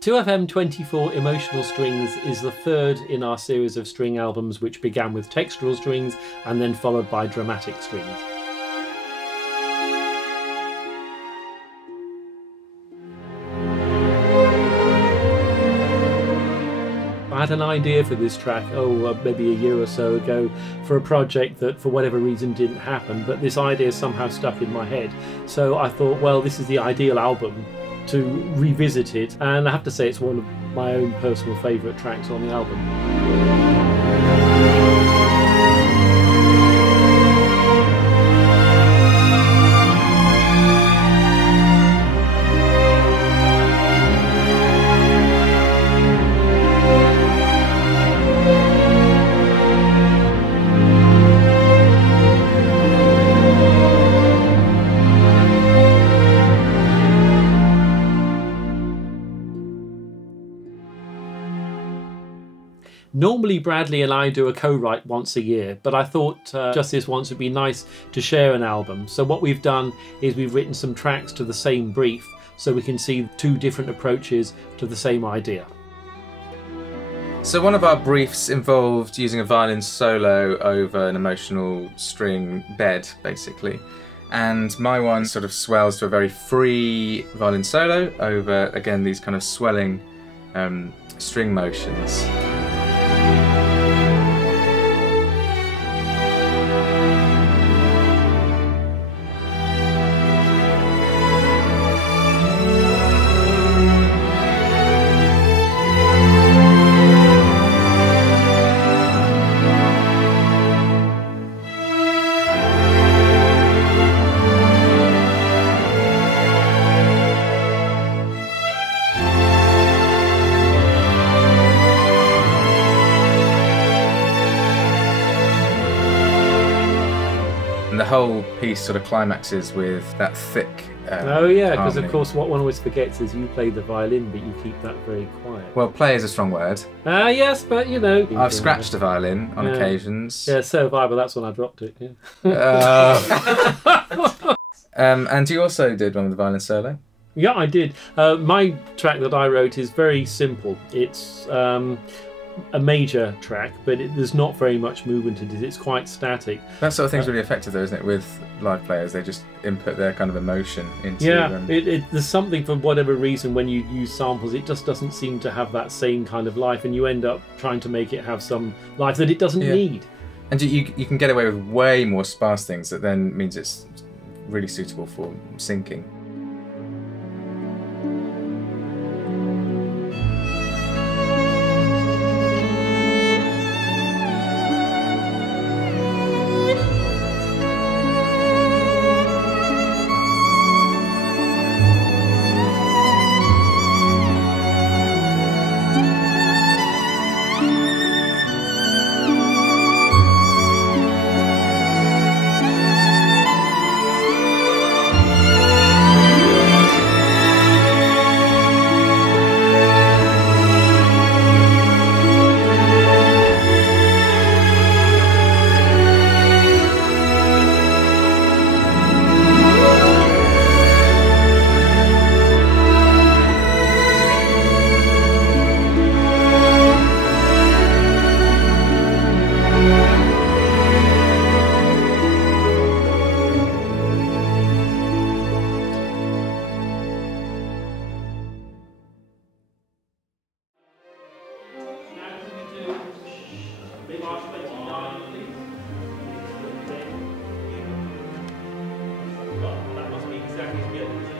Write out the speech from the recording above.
2FM24 Emotional Strings is the third in our series of string albums, which began with textural strings and then followed by dramatic strings. I had an idea for this track, maybe a year or so ago, for a project that for whatever reason didn't happen, but this idea somehow stuck in my head. So I thought, well, this is the ideal album to revisit it, and I have to say it's one of my own personal favourite tracks on the album. Normally Bradley and I do a co-write once a year, but I thought just this once would be nice to share an album. So what we've done is we've written some tracks to the same brief, so we can see two different approaches to the same idea. So one of our briefs involved using a violin solo over an emotional string bed, basically. And my one sort of swells to a very free violin solo over, again, these kind of swelling string motions. The whole piece sort of climaxes with that thick oh yeah, because harmony. of course what one always forgets is you play the violin, but you keep that very quiet. Well, play is a strong word. Yes, but you know. I've scratched a violin on occasions. Yeah, so have I, but that's when I dropped it. Yeah. And you also did one with the violin solo? Yeah, I did. My track that I wrote is very simple. It's a major track, but there's not very much movement in it. It's quite static. That sort of thing's really effective though, isn't it, with live players? They just input their kind of emotion into there's something, for whatever reason, when you use samples, it just doesn't seem to have that same kind of life, and you end up trying to make it have some life that it doesn't need. And you can get away with way more sparse things that then means it's really suitable for syncing. That must be exactly together.